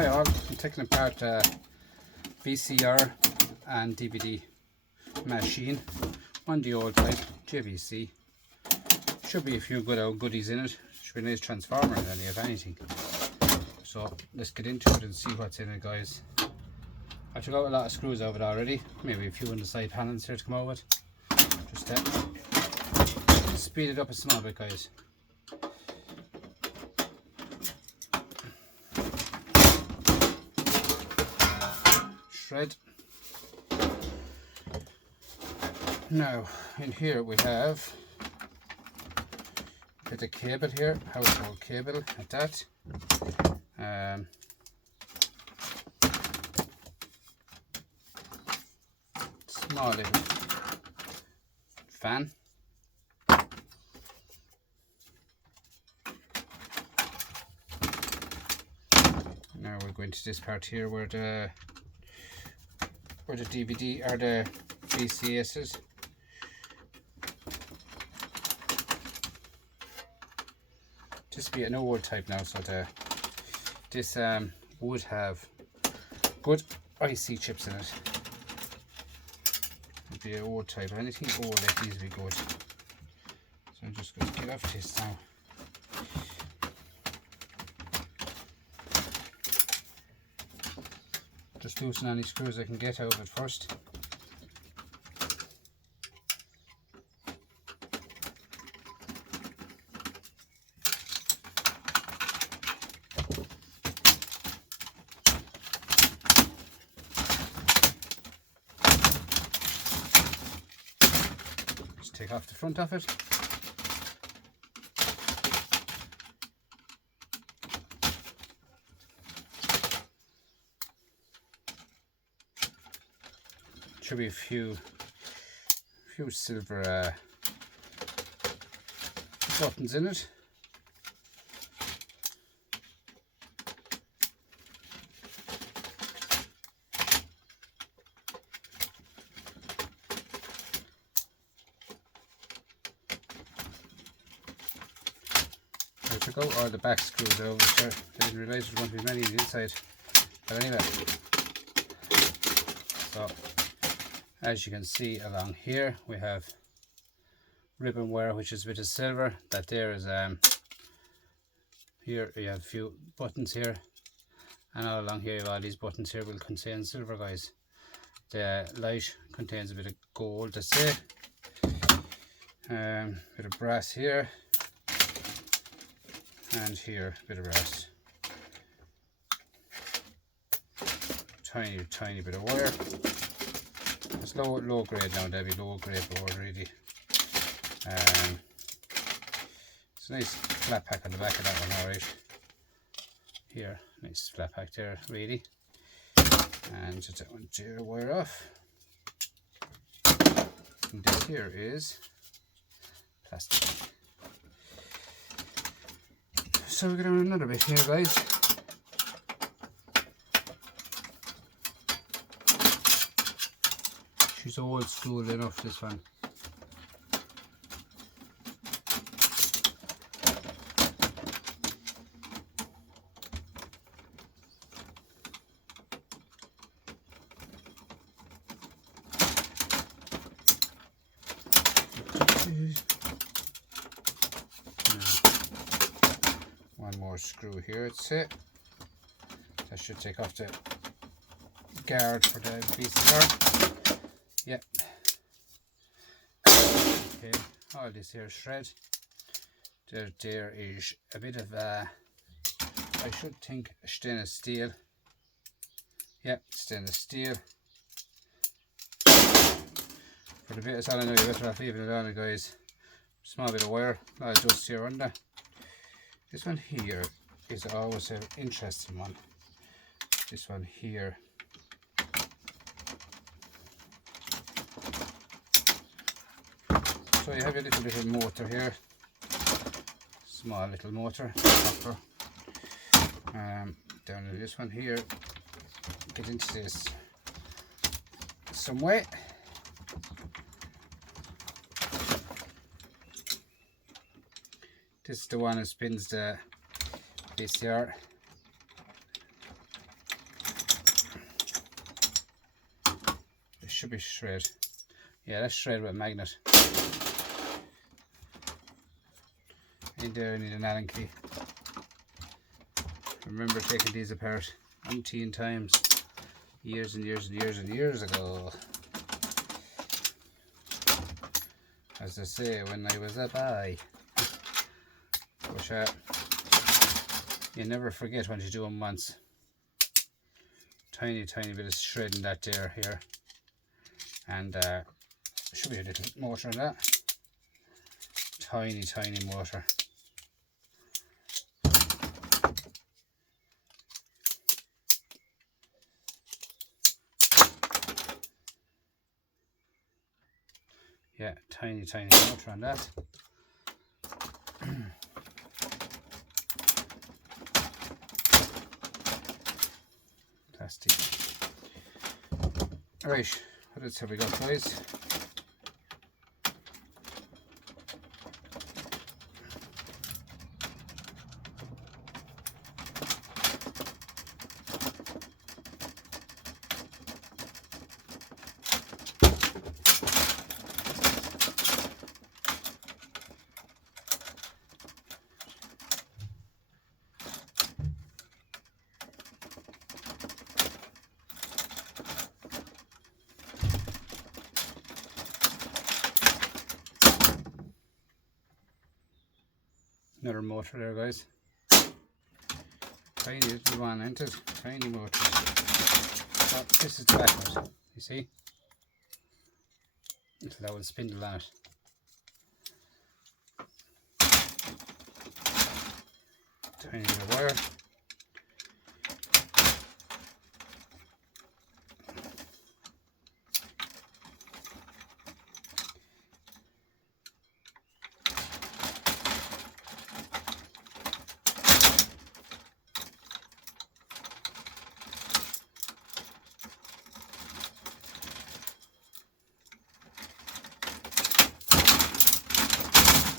Hi all, I'm taking apart VCR and DVD machine on the old type JVC. Should be a few good old goodies in it. Should be a nice transformer in any of anything. So let's get into it and see what's in it, guys. I took out a lot of screws over it already, maybe a few on the side panels here to come out with. Just speed it up a small bit, guys. Shred. Now in here we have a bit of cable here, household cable like that. Small little fan. Now we're going to this part here where the DVD or the VCS is. This will be an old type now, so this would have good IC chips in it. It'd be an old type. Anything old like these would be good. So I'm just going to get off this now. Just loosen any screws I can get out of it first. Just take off the front of it. Should be a few silver buttons in it. I took out all the back screws over there. I didn't realise there was going to be many on the inside. But anyway, so as you can see along here we have ribbon wire, which is a bit of silver. That there is here you have a few buttons here, and all along here you have all these buttons here will contain silver, guys. The light contains a bit of gold, that's it. Bit of brass here, and here a bit of brass. Tiny bit of wire. It's low grade now, that'd be low grade board really. It's a nice flat pack on the back of that one, alright. Here, nice flat pack there, really. And just that one tear wire off. And this here is plastic. So we're going to another bit here, guys. She's old school enough, this one. One more screw here, it's it. That should take off the guard for the VCR. Yep. Okay, all this here shred. There is a bit of I should think stainless steel. Yep, stainless steel. For the bit, that's all I know. You're better off leaving it on, guys. Small bit of wire, a lot of dust here under. This one here is always an interesting one. This one here. So you have a little bit of motor here, small little motor, copper. Down in this one here, get into this some way. This is the one that spins the VCR. should be shred. Yeah, that's shred with a magnet. In there I need an Allen key. Remember taking these apart umpteen times, years and years and years and years ago. As I say, when I was a boy. But you never forget what you do them once. Tiny bit of shredding that there here. And should be a little motor in that. Tiny motor. Yeah, tiny motor on that. Plastic. Alright, what else have we got, guys? Another motor there, guys. Tiny little one, isn't it? Tiny motor. Oh, this is the back of it, you see? Little old spindle on it. Tiny little wire.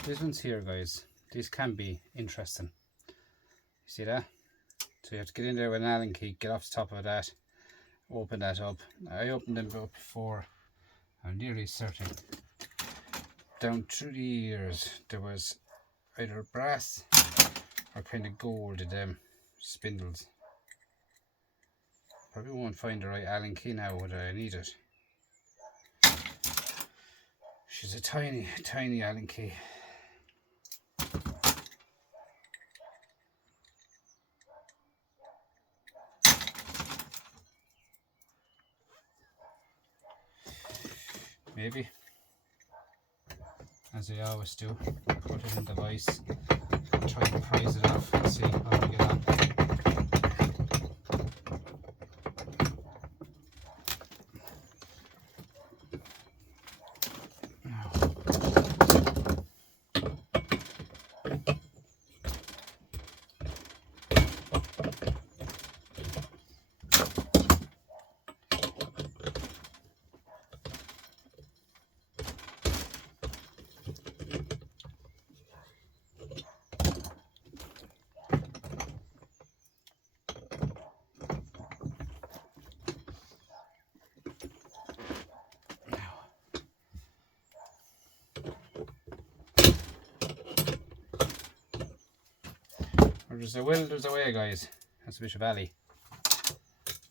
These ones here, guys, these can be interesting. You see that? So you have to get in there with an Allen key, get off the top of that, open that up. I opened them up before. I'm nearly certain down through the years there was either brass or kind of gold in them spindles. Probably won't find the right Allen key now when I need it. She's a tiny Allen key. Maybe, as I always do, put it in the vise, try to prise it off and see how we get on. There's a will, there's a way, guys. That's a bit of alley.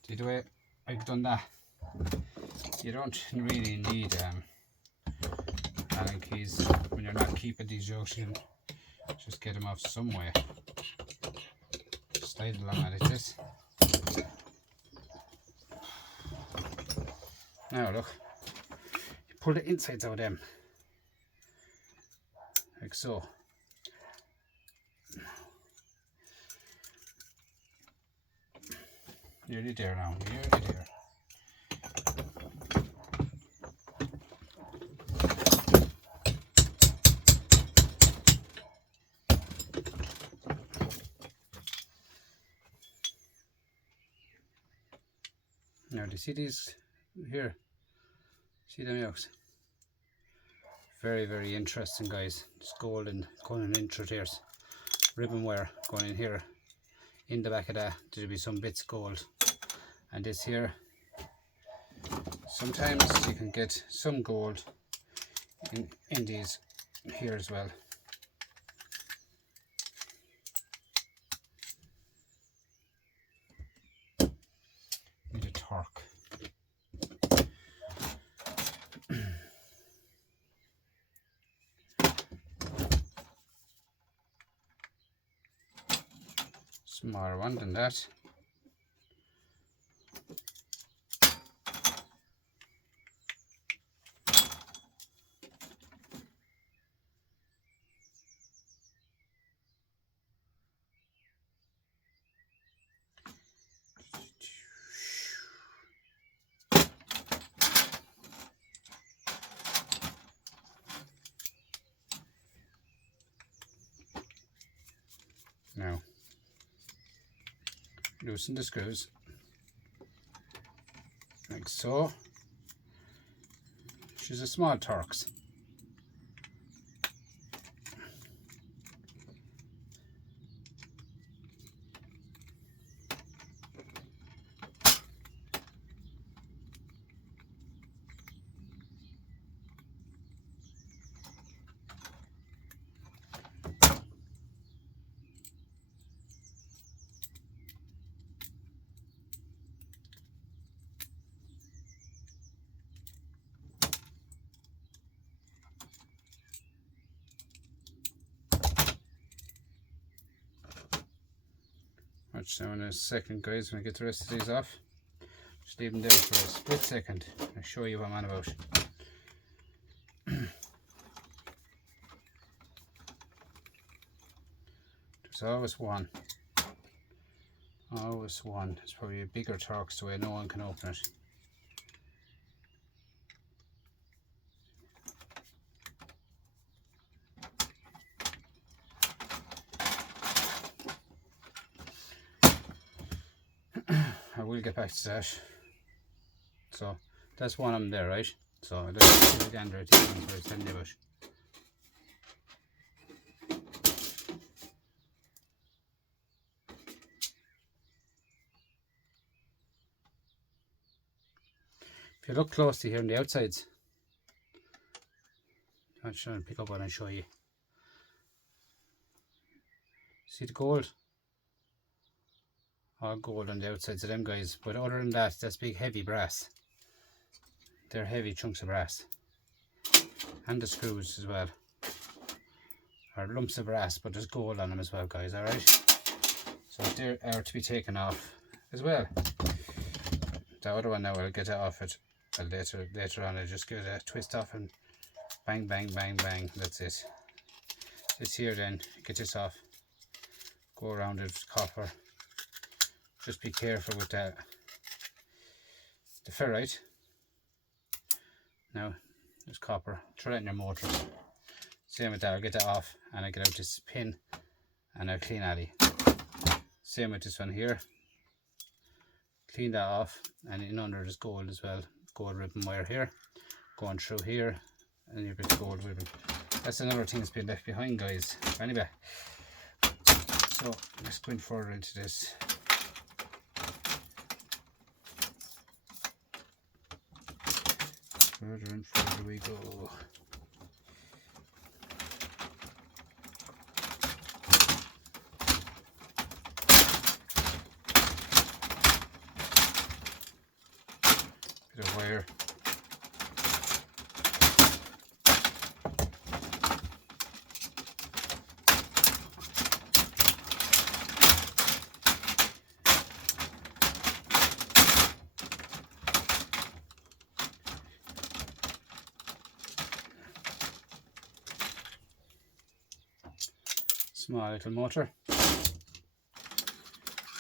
See the way I've done that? You don't really need Allen keys when you're not keeping these yokes. You just get them off some way. Slide along like this. Now look, you pull the insides out of them, like so. Nearly there now, nearly there. Now do you see these here? See them yokes? Very interesting, guys. It's golden going in through here. Ribbon wire going in here. In the back of that there'll be some bits of gold. And this here Sometimes you can get some gold in these here as well. Need a torque. Smaller one than that. Now, loosen the screws like so. She's a small Torx. Watch now in a second, guys, when I get the rest of these off. Just leave them there for a split second. I'll show you what I'm on about. There's always one. Always one. It's probably a bigger Torx the way no one can open it. I will get back to that. So that's one of them there, right? So let's give it a gander at these ones where it's telling you about. If you look closely here on the outsides, I'm trying to pick up one and show you. See the gold? All gold on the outsides of them, guys, but other than that, that's big heavy brass. They're heavy chunks of brass, and the screws as well are lumps of brass, but there's gold on them as well, guys. All right, so they are to be taken off as well. The other one now, I'll get it off it later on. I'll just give it a twist off and bang bang bang bang. That's it. This here, then get this off, go around it with copper. Just be careful with the ferrite. Now, there's copper. Throw that in your motor. Same with that. I'll get that off and I get out this pin and I'll clean alley. Same with this one here. Clean that off, and in under there's gold as well. Gold ribbon wire here. Going through here, and you've got gold ribbon. That's another thing that's been left behind, guys. Anyway, so let's go in further into this. Further and further we go. Bit of wire. Small little motor.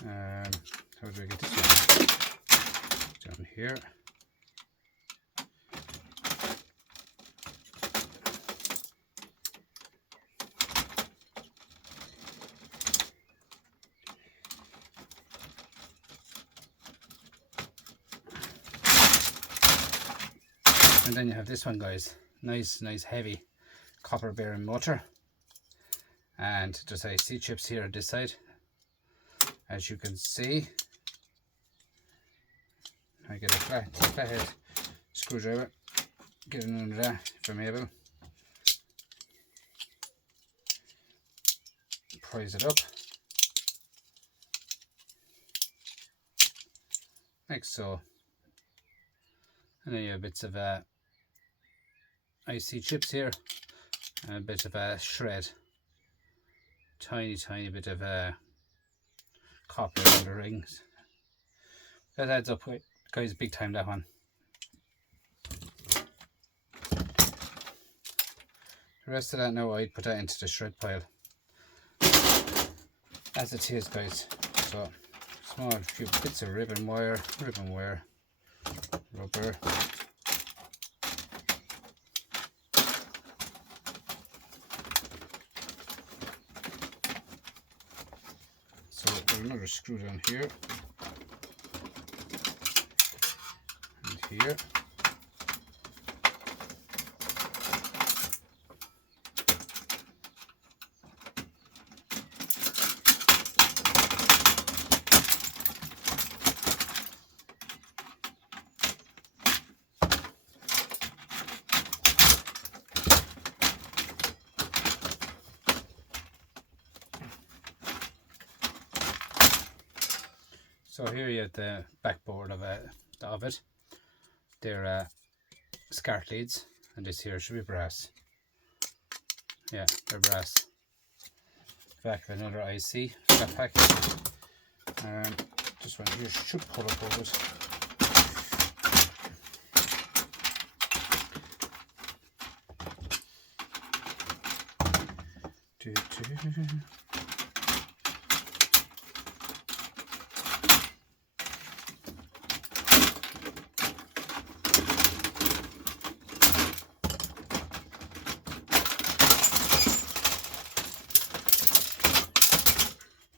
How do I get this one? Down here. And then you have this one, guys. Nice heavy copper bearing motor. And there's IC chips here on this side, as you can see. I get a flathead screwdriver, get it under that if I'm able. Prise it up like so, and then you have bits of IC chips here and a bit of a shred, tiny bit of copper on the rings. That adds up, guys, big time, that one. The rest of that now, I'd put that into the shred pile as it is, guys. So small few bits of ribbon wire, rubber, so another screw down here and here. So here you have the backboard of it. They're SCART leads, and this here should be brass. Yeah, they're brass. Back of another IC flat package. This one here should pull up over it.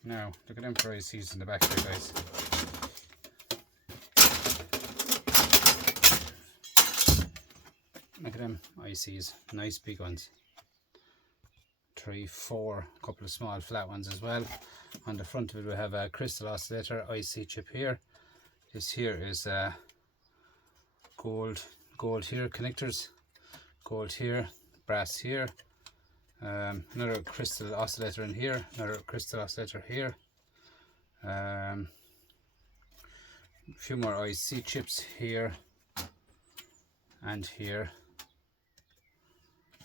Now, look at them for ICs in the back there, guys. Look at them ICs, nice big ones. 3, 4, a couple of small flat ones as well. On the front of it we have a crystal oscillator IC chip here. This here is gold here, connectors, gold here, brass here. Another crystal oscillator in here, another crystal oscillator here. A few more IC chips here and here.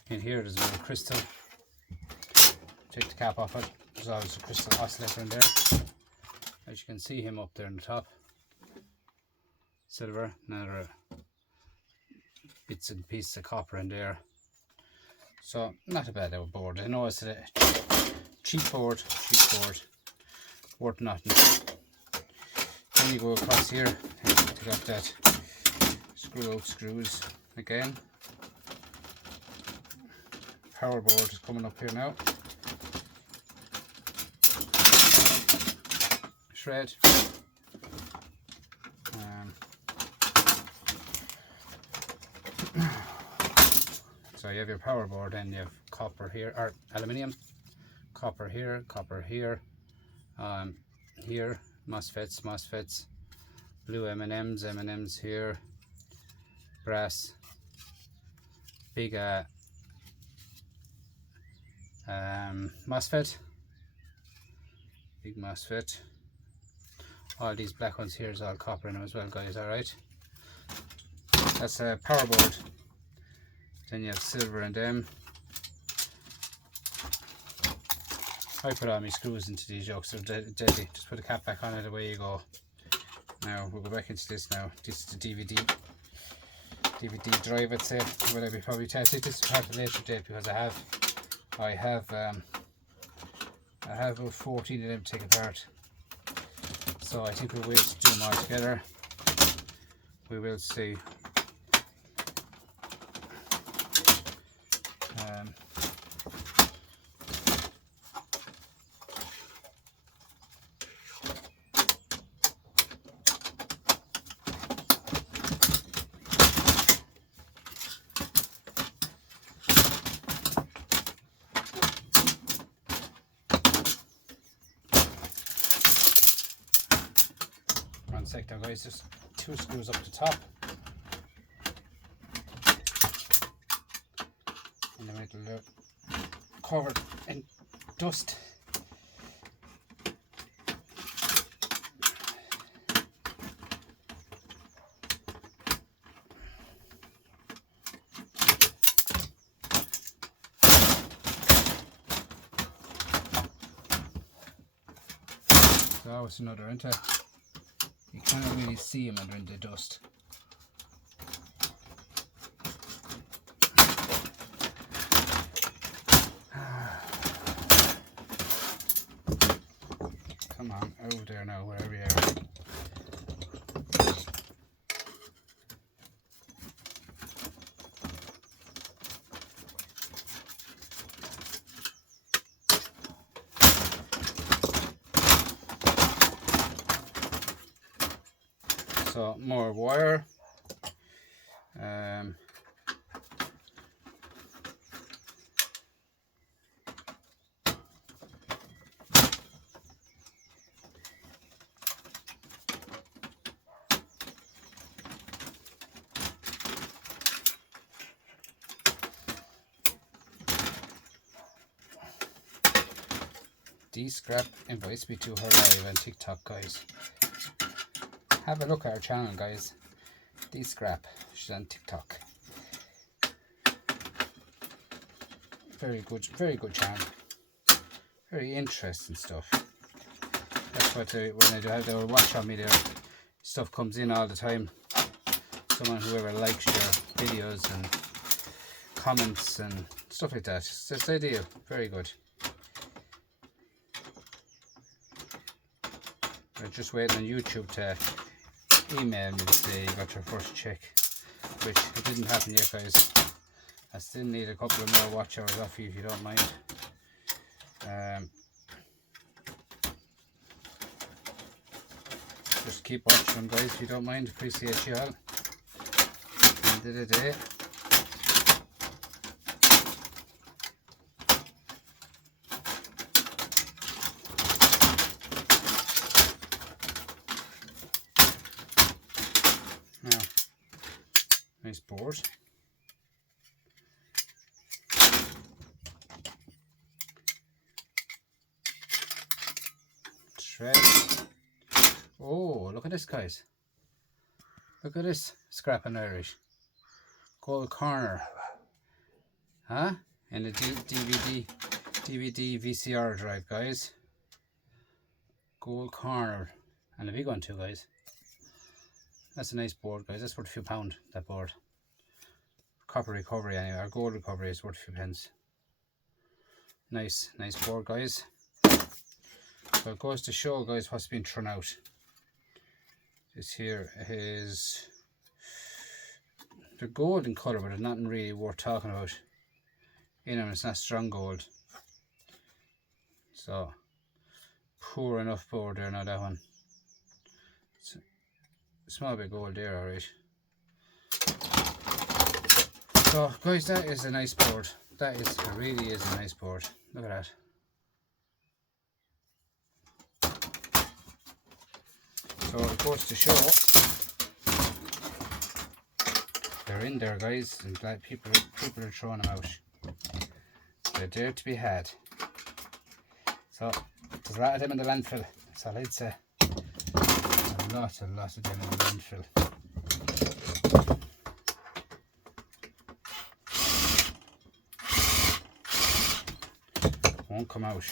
In here there's another crystal. Take the cap off it. There's always a crystal oscillator in there. As you can see him up there on the top. Silver, another bits and pieces of copper in there. So not a bad little board. I know it's a cheap board, worth nothing. Then you go across here and take off that screws again. Power board is coming up here now. Shred. So you have your power board, and you have copper here, or aluminium, copper here, here MOSFETs, blue M&Ms here, brass, big MOSFET, big MOSFET. All these black ones here is all copper in them as well, guys. All right, that's a power board. Then you have silver in them. I put all my screws into these yokes, they're deadly. Just put the cap back on it, away you go. Now we'll go back into this now. This is the DVD drive, I'd say. Will I be probably tested? This is part of the later date because I have about 14 of them to take apart. So I think we'll wait to do them all together. We will see. One sec now, guys, just 2 screws up the top. In the middle there, covered in dust. So it's another enter. You can't really see them under the dust. Come on, over there now, wherever you are. So more wire. Scrap invites me to her live on TikTok, guys. Have a look at her channel, guys. Scrap, she's on TikTok. Very good channel. Very interesting stuff. That's what when I do have their watch on me there, stuff comes in all the time. Someone, whoever likes your videos and comments and stuff like that. It's just ideal. Very good. I'm just waiting on YouTube to email me to say you got your first check, which it didn't happen yet, guys. I still need a couple of more watch hours off you if you don't mind. Just keep watching them, guys, if you don't mind. Appreciate you all. End of the day. Now, nice board. Thread. Oh, look at this, guys. Look at this. Scrap and Irish. Gold corner. Huh? And a DVD VCR drive, guys. Gold corner. And a big one too, guys. That's a nice board, guys. That's worth a few pound, that board. Copper recovery anyway, or gold recovery is worth a few pence. Nice board, guys. So it goes to show, guys, what's been thrown out. This here is the gold in colour, but it's nothing really worth talking about. You know, it's not strong gold. So poor enough board there now, that one. Small bit of gold there, alright. So guys, that is a nice board. It really is a nice board. Look at that. So it goes to show they're in there, guys, and glad people are throwing them out. They're there to be had. So there's a lot of them in the landfill. That's all I'd say. A lot of them in the landfill. Won't come out.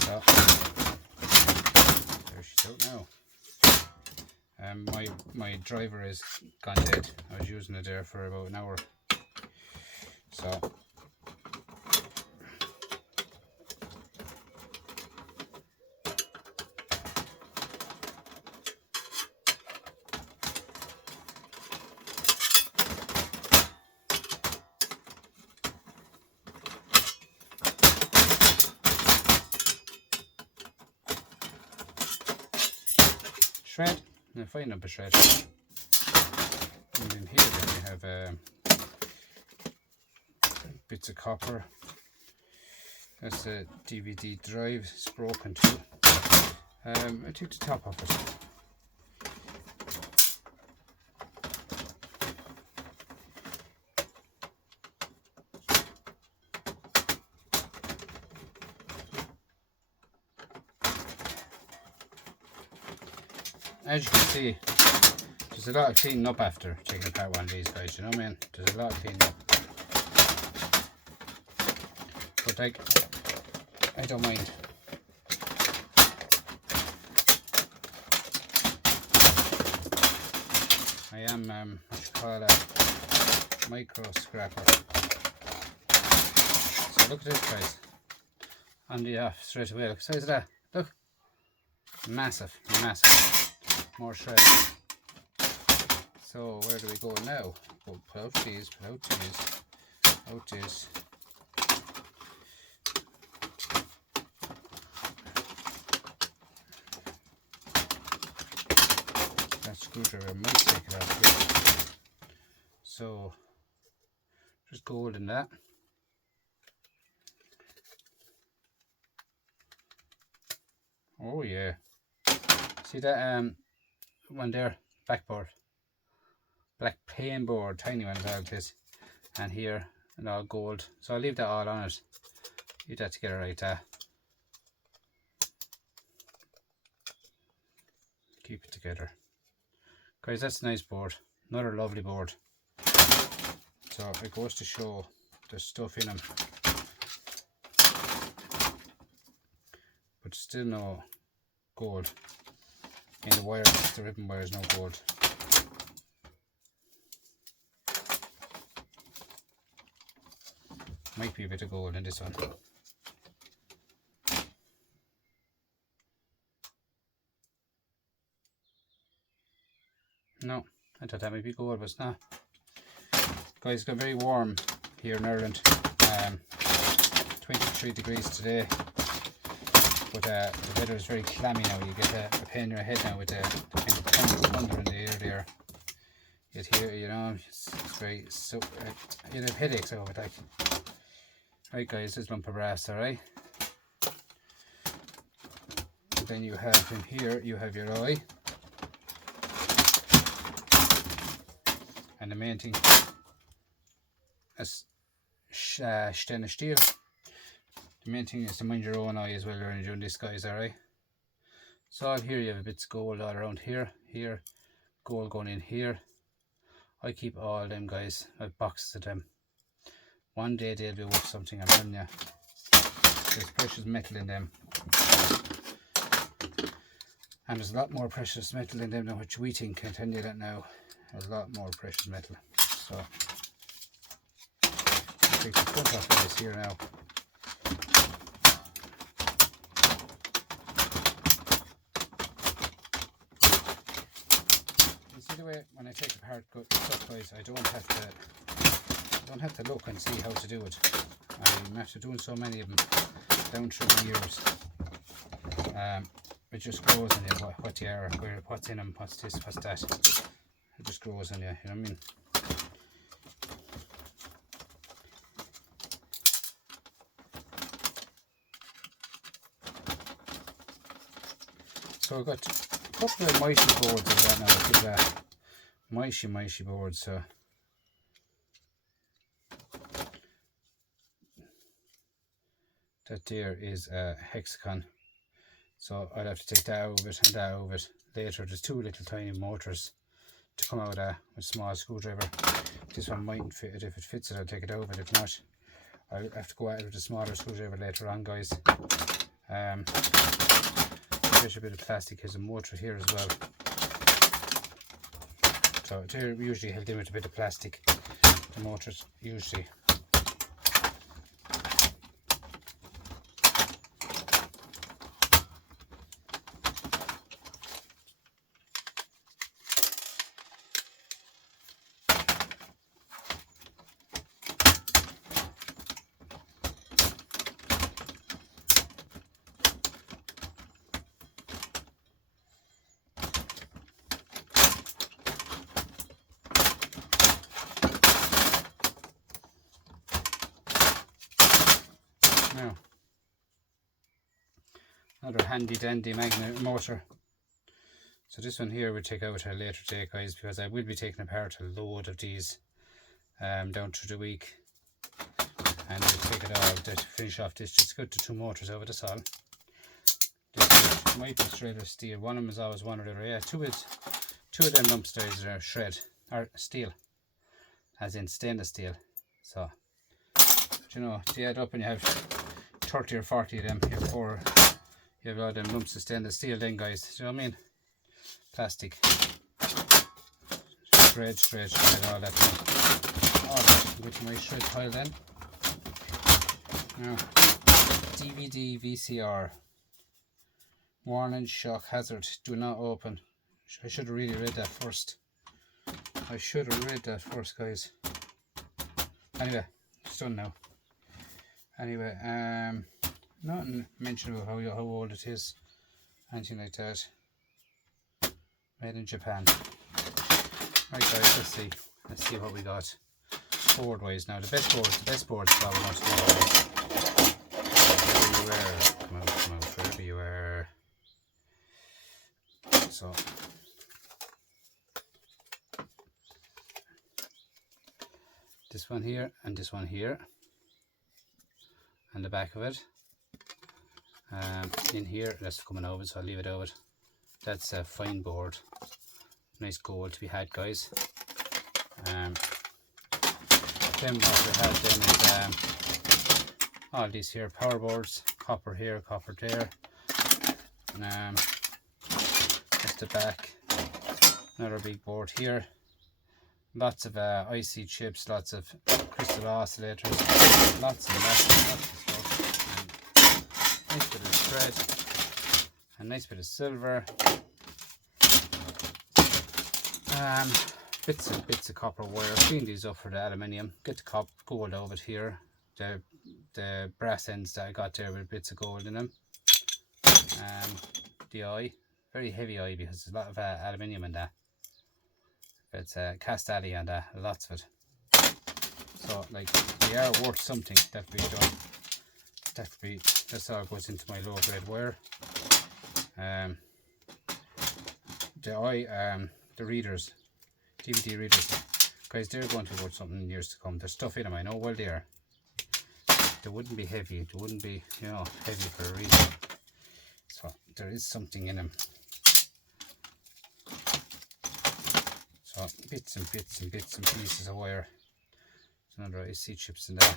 So there she's out now. My driver is gone dead. I was using it there for about an hour. So shred, and a fine number shred. And in here then we have bits of copper. That's the DVD drive, it's broken too. I took the top off it. as you can see, there's a lot of cleaning up after taking apart one of these, guys, you know what I mean? There's a lot of cleaning up. But like, I don't mind. I am, what you call a micro scrapper. So look at this, guys. On the off straight away, look at the size of that. Look. Massive, massive. More shreds. So where do we go now? We'll put out these, out these. That screwdriver might take it out here. So there's gold in that. Oh yeah. See that one there, backboard. Black plain board, tiny one like this. And here, and all gold. So I'll leave that all on it. Leave that together like that. Keep it together. Guys, that's a nice board. Another lovely board. So it goes to show there's stuff in them. But still no gold. In the wire, the ribbon wire is no gold. Might be a bit of gold in this one. No, I thought that might be gold, but it's not. Guys, it's got very warm here in Ireland. 23 degrees today. But the weather is very clammy now. You get a pain in your head now with the thunder in the air there. You'd hear, you know, it's very, so, you'd have headaches over it, like. Right guys, this lump of brass, alright? Then you have in here, you have your eye. And the main thing is stainless steel. The main thing is to mind your own eye as well when you're doing this, guys, alright? So all here you have a bit of gold all around here, gold going in here. I keep all them, guys. I have boxes of them. One day they'll be worth something, I'm telling you. There's precious metal in them. And there's a lot more precious metal in them than what we think, I tell you that now. There's a lot more precious metal. So, I'll take the front off of this here now. You see the way when I take apart stuff, guys, I don't have to look and see how to do it. I'm after doing so many of them down through the years. It just grows on you what you are, what's in them, what's this, what's that. It just grows on you, you know what I mean? So I've got a couple of mighty boards of that now. I'll give that mighty boards. So that there is a hexagon. So I'll have to take that out of it and that out of it. Later there's two little tiny motors to come out of that with a small screwdriver. This one mightn't fit it. If it fits it, I'll take it out, but if not, I'll have to go out with a smaller screwdriver later on, guys. There's a bit of plastic. Here's a motor here as well. So they're usually held in with a bit of plastic. The motors usually. Now, another handy dandy magnet motor. So this one here we'll take out at a later date, guys, because I will be taking apart a load of these down through the week, and we'll take it all to finish off this. Just got the two motors over, that's all. This might be shredded steel. One of them is always one or the other. Yeah, two of them lump styles are shred or steel, as in stainless steel. So, you know, you add up and you have 30 or 40 of them. You have all them lumps of stainless steel then, guys. Do you know what I mean? Plastic. Shred, all that. All that. Go to my shred pile then. Now, DVD VCR. Warning, shock hazard. Do not open. I should have really read that first. Guys. Anyway, it's done now. Anyway, nothing mentioned about how old it is, anything like that. Made in Japan. Right, guys, let's see what we got board wise now. The best boards probably not wherever you are. Come out, wherever you are. So this one here and this one here, and the back of it. In here, that's coming over, so I'll leave it over. That's a fine board, nice gold to be had, guys. Then what we had then is all these here power boards, copper here, copper there. That's the back. Another big board here. Lots of IC chips, lots of crystal oscillators, lots of stuff. And nice bit of thread, a nice bit of silver, bits of copper wire. Clean these up for the aluminium. Get the gold out of it here. The brass ends that I got there with bits of gold in them. The eye, very heavy eye because there's a lot of aluminium in that. It's cast alley and lots of it. So like they are worth something that we done. That's all goes into my low grade wire. The readers, DVD readers, guys, they're going to be worth something in years to come. There's stuff in them, I know. Well, they wouldn't be heavy. They wouldn't be, you know, heavy for a reason. So there is something in them. So bits and pieces of wire. There's another IC chips in there.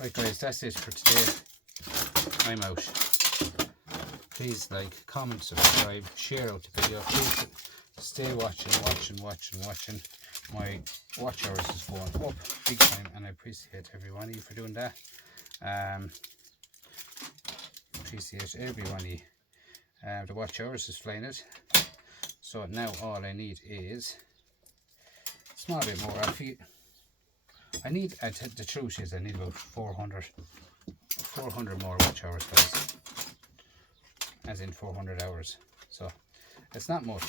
Right, guys, that's it for today. I'm out. Please like, comment, subscribe, share out the video. Please stay watching. My watch hours is going up big time, and I appreciate every one of you for doing that. Appreciate every one of you. The watch hours is flying it. So now all I need is a small bit more. The truth is I need about 400 more watch hours, guys. As in 400 hours. So it's not much.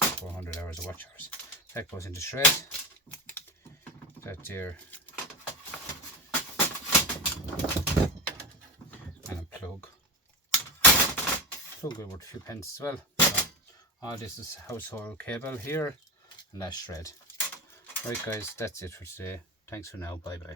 400 hours of watch hours. That goes into shred. That there. And a plug. Plug worth a few pence as well. So all this is household cable here, and that's shred. Right, guys, that's it for today. Thanks for now. Bye bye.